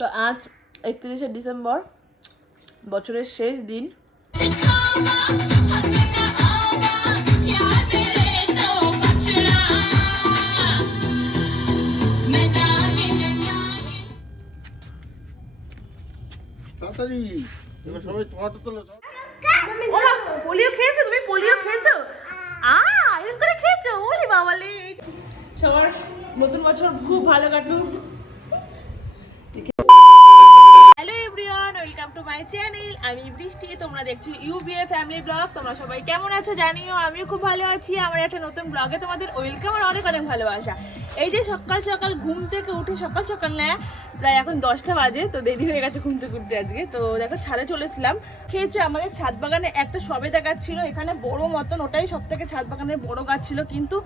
তো আজ 31শে ডিসেম্বর, বছরের শেষ দিন। তাড়াতাড়ি এবার সবাই ফটো তোলো। পোলিও খেয়েছো তুমি? পোলিও খেয়েছো? এরকম করে খেয়েছো? ওলি বাবালে। সবার নতুন বছর খুব ভালো কাটুক। Hello everyone, welcome to my channel. আমি বৃষ্টি, তোমরা দেখছো ইউবিএ ফ্যামিলি ব্লগ। তোমরা সবাই কেমন আছো জানিও, আমিও খুব ভালো আছি। আমার একটা নতুন ব্লগে তোমাদের ওয়েলকাম আর অনেক অনেক ভালোবাসা। এই যে সকাল সকাল ঘুম থেকে উঠে সকাল সকাল না, প্রায় এখন 10টা বাজে, তো দেরি হয়ে গেছে ঘুম থেকে উঠতে আজকে। তো দেখো ছাদে চলেছিলাম। খেয়েছে আমাদের ছাদ বাগানে একটা সবেদা গাছ ছিল এখানে বড় মতন, ওটাই সব থেকে ছাদ বাগানের বড় গাছ ছিল। কিন্তু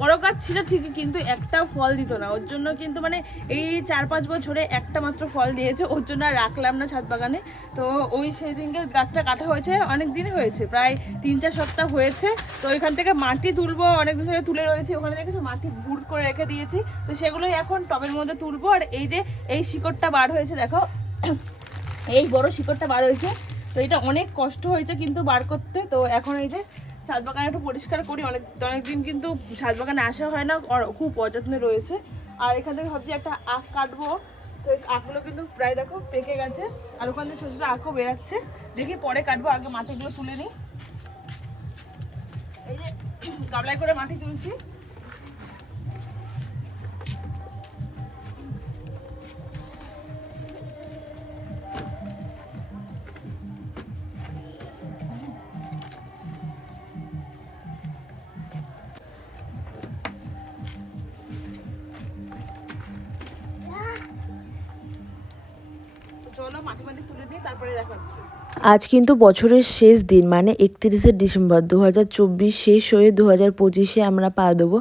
বড় গাছ ছিল ঠিকই, কিন্তু একটাও ফল দিত না। ওর জন্য কিন্তু মানে এই 4-5 বছরে একটা মাত্র ফল দিয়েছে, ওর জন্য আর রাখলাম না ছাদ বাগানে। তো ওই সেই দিনকে গাছটা কাটা হয়েছে, অনেক দিনই হয়েছে, প্রায় 3-4 সপ্তাহ হয়েছে। তো ওইখান থেকে মাটি তুলবো, অনেকদিন ধরে তুলে রয়েছে। ওখানে দেখেছো মাটি ভুট করে রেখে দিয়েছি, তো সেগুলোই এখন টবের মধ্যে তুলবো। আর এই যে এই শিকড়টা বার হয়েছে দেখো, এই বড় শিকড়টা বার হয়েছে। তো এটা অনেক কষ্ট হয়েছে কিন্তু বার করতে। তো এখন এই যে ছাদ বাগানে একটু পরিষ্কার করি, অনেকদিন কিন্তু ছাদ বাগানে আসা হয় না, খুব অযত্নে রয়েছে। আর এখান থেকে ভাবছি একটা আখ কাটবো। তো এই আখগুলো কিন্তু প্রায় দেখো পেকে গেছে, আর ওখান থেকে ছোটো ছোটো আখও বেরাচ্ছে। দেখি পরে কাটবো, আগে মাটিগুলো তুলে নিই। এই যে গামলায় করে মাটি তুলছি। আজ কিন্তু বছরের শেষ দিন, মানে 31শে ডিসেম্বর 2024 শেষ হয়ে 2025-এ আমরা পা দেবো।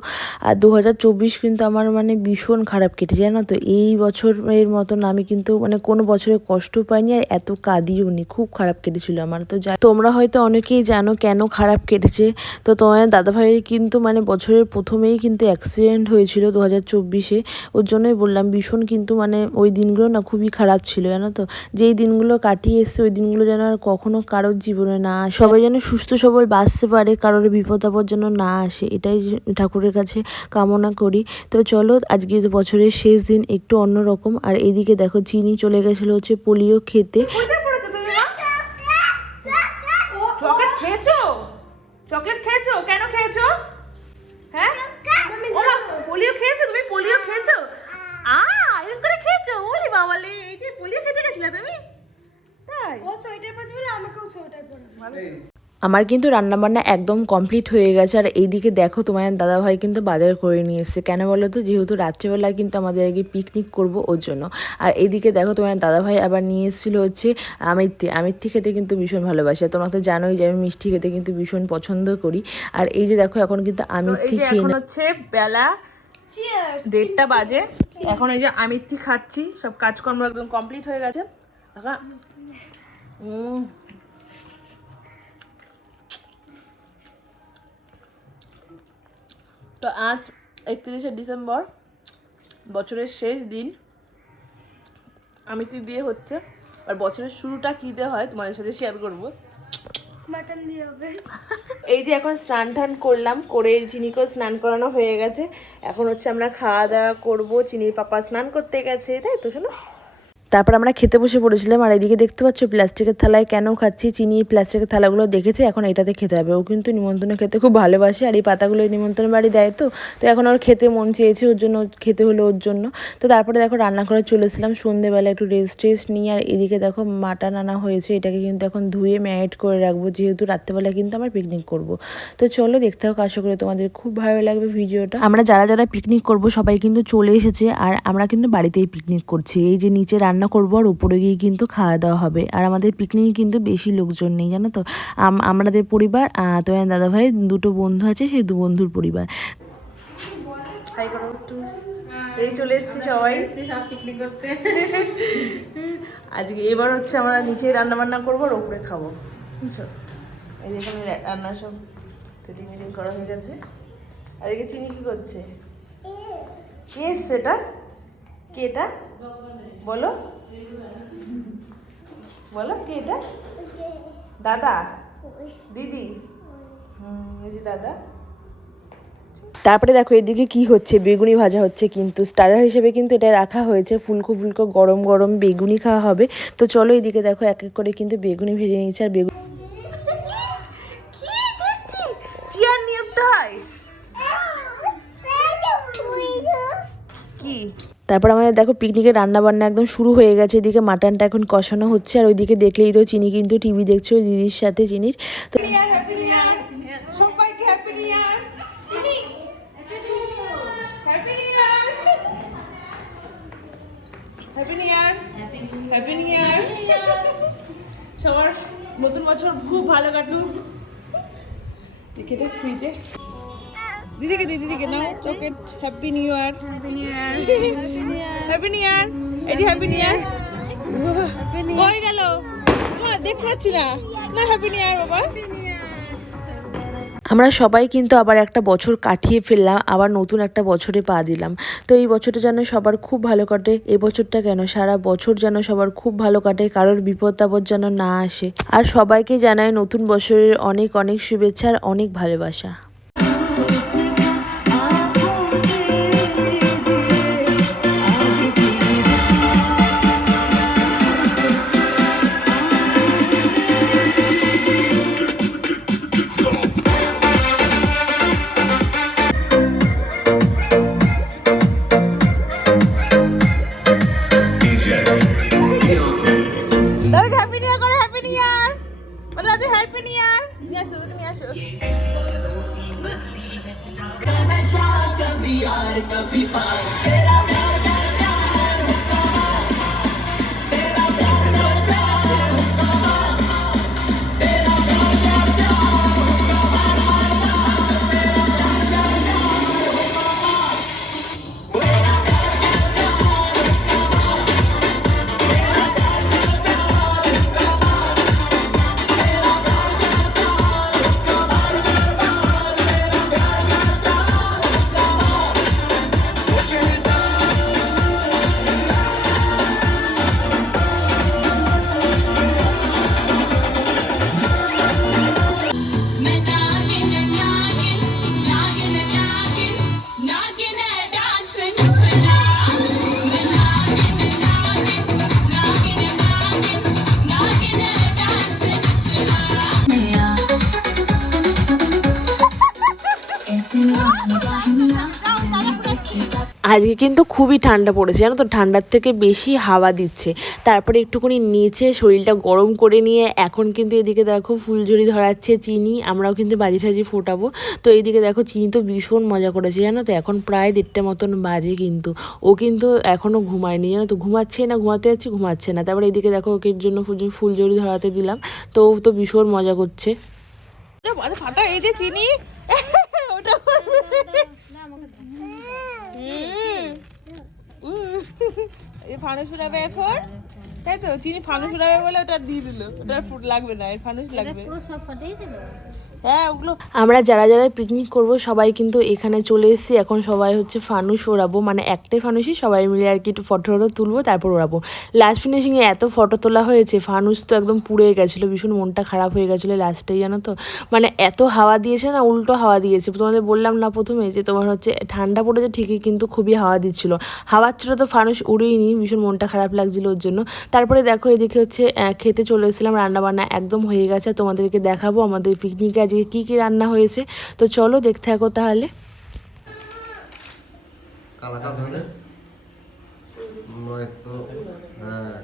আর 2024 কিন্তু আমার মানে ভীষণ খারাপ কেটেছে, জানো তো। এই বছরের মতন আমি কিন্তু মানে কোনো বছরে কষ্ট পাইনি আর এত কাঁদিও নি। খুব খারাপ কেটেছিল আমার। তো তোমরা হয়তো অনেকেই জানো কেন খারাপ কেটেছে। তো তোমার দাদাভাইয়ের কিন্তু মানে বছরের প্রথমেই কিন্তু অ্যাক্সিডেন্ট হয়েছিল 2024-এ। ওর জন্যই বললাম ভীষণ কিন্তু মানে ওই দিনগুলো না খুবই খারাপ ছিল, জানো তো। যেই দিনগুলো কাটিয়ে এসছে ওই দিনগুলো যেন আর কখনো কারোর জীবনে না আসে, সবাই যেন সুস্থ সবল বাঁচতে পারে, কারোর বিপদ আপদ যেন না আসে, এটাই ঠাকুরের কাছে কামনা করি। তো চলো, আজকে বছরের শেষ দিন, একটু অন্যরকম। আর এইদিকে দেখো চিনি চলে গেছিলো হচ্ছে পোলিও খেতে। চকলেট খেয়েছো? চকলেট খেয়েছো? কেন খেয়েছো? হ্যাঁ, পোলিও খেয়েছো তুমি? পোলিও খেয়েছো? এরকম করে খেয়েছো? ওলি বাবালে, এই যে পোলিও খেতে গেছিলে তুমি? তাই? ও সোয়েটার পরছে বলে আমাকেও সোয়েটার পরাবে। আমার কিন্তু রান্নাবান্না একদম কমপ্লিট হয়ে গেছে। আর এইদিকে দেখো তোমার দাদাভাই কিন্তু বাজার করে নিয়ে এসছে। কেন বলো তো, যেহেতু রাত্রেবেলায় কিন্তু আমাদের আগে পিকনিক করব ওর জন্য। আর এইদিকে দেখো তোমার দাদাভাই আবার নিয়ে এসেছিল হচ্ছে আমিত্তি খেতে কিন্তু ভীষণ ভালোবাসে। তোমরা তো জানোই যে আমি মিষ্টি খেতে কিন্তু ভীষণ পছন্দ করি। আর এই যে দেখো এখন কিন্তু আমিত্তি খেয়ে এখন হচ্ছে বেলা 1:30 বাজে। এখন এই যে আমিত্তি খাচ্ছি, সব কাজকর্ম একদম কমপ্লিট হয়ে গেছে। তো আজ 31শে ডিসেম্বর, বছরের শেষ দিন। আমিত্তি দিয়ে হচ্ছে, আর বছরের শুরুটা কী দিয়ে হয় তোমাদের সাথে শেয়ার করবো। মাটন দিয়ে হবে। এই যে এখন স্নান টান করলাম, করে চিনিকেও স্নান করানো হয়ে গেছে। এখন হচ্ছে আমরা খাওয়া দাওয়া করবো। চিনির পাপা স্নান করতে গেছে, তাই তো শোনো। তারপর আমরা খেতে বসে পড়েছিলাম। আর এদিকে দেখতে পাচ্ছ প্লাস্টিকের থালায় কেন খাচ্ছি। চিনি প্লাস্টিকের থালাগুলো দেখেছে, এখন এটাতে খেতে হবে। ও কিন্তু নিমন্ত্রণে খেতে খুব ভালোবাসে, আর এই পাতাগুলো নিমন্ত্রণ বাড়ি দেয়। তো এখন ওর খেতে মন চেয়েছে, ওর জন্য খেতে হলো ওর জন্য। তো তারপরে দেখো রান্না করে চলেছিলাম সন্ধ্যেবেলা, একটু রেস্ট নিয়ে। আর এদিকে দেখো মাটন আনা হয়েছে, এটাকে কিন্তু এখন ধুয়ে ম্যারিনেট করে রাখবো, যেহেতু রাত্রেবেলা কিন্তু আমরা পিকনিক করব। তো চলো দেখতে হোক, আশা করি তোমাদের খুব ভালো লাগবে ভিডিওটা। আমরা যারা যারা পিকনিক করব সবাই কিন্তু চলে এসেছে, আর আমরা কিন্তু বাড়িতেই পিকনিক করছি। এই যে নিচে রান্না করবো আর উপরে গিয়ে কিন্তু খাওয়া দাওয়া হবে। আর আমাদের পিকনিকে কিন্তু বেশি লোকজন নেই, জানো তো। আমাদের পরিবার, তো দাদাভাই দুটো বন্ধু আছে, সেই দু বন্ধুর পরিবার। এই চলে এসেছি সবাই পিকনিক করতে। আজকে এবার হচ্ছে আমরা নিচে রান্না বান্না করবো আর ওপরে খাবো, বুঝছো। এই যেখানে রান্না সব সেটিং মিটিং করা হয়ে গেছে। আর এদিকে চিনি কি করছে? কে এসছে এটা? কে এটা বলো? বলো কে এটা? দাদা, দিদি। এই যে দাদা। তারপরে দেখো এদিকে কি হচ্ছে, বেগুনি ভাজা হচ্ছে, কিন্তু স্টার্টার হিসেবে কিন্তু এটা রাখা হয়েছে। ফুলকো ফুলকো গরম গরম বেগুনি খাওয়া হবে। তো চলো এদিকে দেখো এক এক করে কিন্তু বেগুনি ভেজে নিয়েছে। আর বেগুনি কি দেখছি? চেয়ার নিয়ে উঠতে হয় কি? তারপর আমাদের দেখো পিকনিকের রান্না বান্না একদম শুরু হয়ে গেছে। এদিকে মাটনটা এখন কষানো হচ্ছে, আর ওইদিকে দেখলেই তো চিনি কিন্তু টিভি দেখছে ওই দিদির সাথে চিনির। তো সবাইকে হ্যাপি নিউ ইয়ার। চিনি happy new year. Happy new year. Happy new year. সবার নতুন বছর খুব ভালো কাটুক। দেখে দেখ ফ্রিজে দিদিকে নাও chocolate. Happy new year. Happy new year. Happy new year. এডি হ্যাপি নিউ ইয়ার। কই গেল? দেখতে পাচ্ছি না। না হ্যাপি নিউ ইয়ার বাবা। আমরা সবাই কিন্তু আবার একটা বছর কাটিয়ে ফেললাম, আবার নতুন একটা বছরে পা দিলাম। তো এই বছরটা যেন সবার খুব ভালো কাটে। এই বছরটা কেন, সারা বছর যেন সবার খুব ভালো কাটে, কারোর বিপদ আপদ যেন না আসে। আর সবাইকে জানাই নতুন বছরের অনেক অনেক শুভেচ্ছা আর অনেক ভালোবাসা। দাদাকে হ্যাপি নিউ ইয়ার করে। হ্যাপি নিউ ইয়ার বলে। দাদা হ্যাপি নিউ ইয়ার। নিয়ে আসো দাদাকে, নিয়ে আসো। আজকে কিন্তু খুবই ঠান্ডা পড়েছে জানো তো, ঠান্ডার থেকে বেশি হাওয়া দিচ্ছে। তারপরে একটুখানি নিচে শরীরটা গরম করে নিয়ে এখন কিন্তু এদিকে দেখো ফুলঝুরি ধরাচ্ছে চিনি। আমরাও কিন্তু বাজি ঠাজি ফোটাবো। তো এইদিকে দেখো চিনি তো ভীষণ মজা করেছে জানো তো। এখন প্রায় 1:30 মতন বাজে, কিন্তু ও কিন্তু এখনও ঘুমায়নি জানো তো। ঘুমাচ্ছে না, ঘুমাতে যাচ্ছে, ঘুমাচ্ছে না। তারপরে এইদিকে দেখো ওকে জন্য ফুলঝুরি ধরাতে দিলাম। তো ও তো ভীষণ মজা করছে। ফাটা এই যে চিনি ওটা এই ফানুস ফুটাবে এরপর, তাই তো চিনি ফানুস ফুটাবে বলে ওটা দিয়ে দিল। ওটা ফুট লাগবে না, এর ফানুস লাগবে। হ্যাঁ ওগুলো আমরা যারা যারা পিকনিক করব সবাই কিন্তু এখানে চলে এসেছি। এখন সবাই হচ্ছে ফানুস ওড়াবো, মানে একটাই ফানুসই সবাই মিলে আর কি একটু ফটো তুলবো, তারপর ওড়াবো। লাস্ট ফিনিশিংয়ে এত ফটো তোলা হয়েছে, ফানুস তো একদম পুড়ে গেছিলো, ভীষণ মনটা খারাপ হয়ে গেছিলো লাস্টেই জানো তো। মানে এত হাওয়া দিয়েছে না, উল্টো হাওয়া দিয়েছে। তোমাদের বললাম না প্রথমে যে তোমার হচ্ছে ঠান্ডা পড়েছে ঠিকই, কিন্তু খুবই হাওয়া দিচ্ছিলো। হাওয়ার ছিল তো ফানুস উড়েই নি, ভীষণ মনটা খারাপ লাগছিলো ওর জন্য। তারপরে দেখো এদিকে হচ্ছে খেতে চলে এসেছিলাম, রান্নাবান্না একদম হয়ে গেছে। তোমাদেরকে দেখাবো আমাদের পিকনিকে আজকে কী কী রান্না হয়েছে। তো চলো দেখতে থাকো তাহলে। কালাকা ধরে নয়তো হ্যাঁ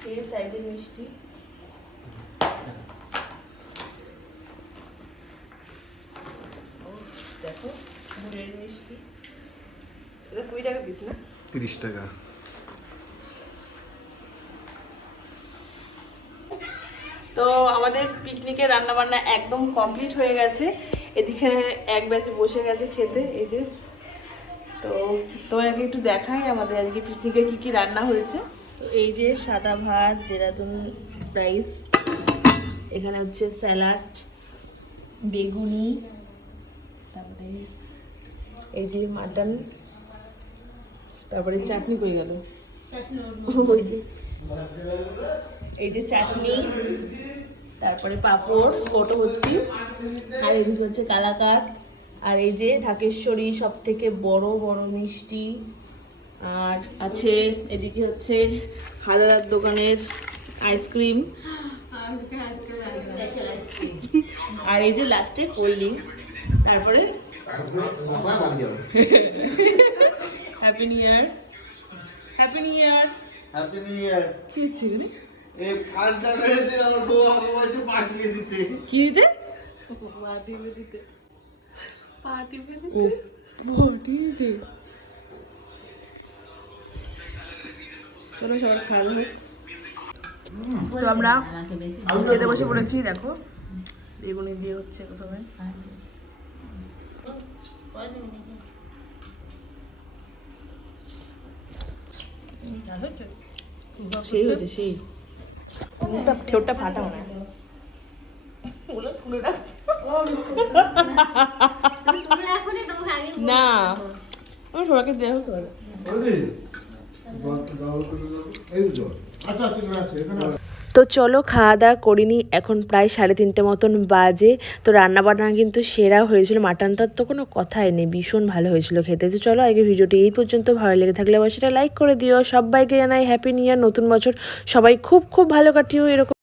সেই সাইডে মিষ্টি। দেখো গুড়ের মিষ্টি, এটা 20 টাকা পিস না? 30 টাকা। তো আমাদের পিকনিকের রান্না বান্না একদম কমপ্লিট হয়ে গেছে। এদিকে এক ব্যাচে বসে গেছে খেতে, এই যে। তো তোমাকে একটু দেখাই আমাদের আজকে পিকনিকে কি কি রান্না হয়েছে। তো এই যে সাদা ভাত, দেরাদুন রাইস, এখানে হচ্ছে স্যালাড, বেগুনি, তারপরে এই যে মাটন, তারপরে চাটনি কই গেল? ওই যে এই যে চাটনি, তারপরে পাঁপড় কৌটো ভর্তি, আর এদিকে হচ্ছে কালাকাঁদ, আর এই যে ঢাকেশ্বরী সব থেকে বড় বড় মিষ্টি, আর আছে এদিকে হচ্ছে হাজার দোকানের আইসক্রিম, আর এই যে লাস্টে কোল্ড ড্রিঙ্কস, তারপরে happy new year, happy new year. Happy new ইয়ার। কি ছিল রে? এই ফাংশন হয়েছে আমার বউ আমাকে বলছে পাঠিয়ে দিতে। কি দিতে? পার্টিতে দিতে। পার্টিতে দিতে। পার্টিতে। চলো সবার খাওয়া হোক। তো আমরা খেতে বসে পড়েছি, দেখো বেগুনি দিয়ে হচ্ছে প্রথমে। সেই হচ্ছে সেই ঠোঁটটা ফাটা মনে হয়। না আমি সবাইকে দেওয়া হতে পারে। আচ্ছা আচ্ছা আছে এখানে। তো চলো খাওয়া দাওয়া করিনি, এখন প্রায় 3:30 মতন বাজে। তো রান্না বান্না কিন্তু সেরা হয়েছিল, মাটনটার তো কোনো কথাই নেই, ভীষণ ভালো হয়েছিল খেতে। তো চলো আগে ভিডিওটি এই পর্যন্ত, ভালো লেগে থাকলে অবশ্যই লাইক করে দিও। সবাইকে জানাই হ্যাপি নিউ ইয়ার, নতুন বছর সবাই খুব খুব ভালো কাটিও এরকম।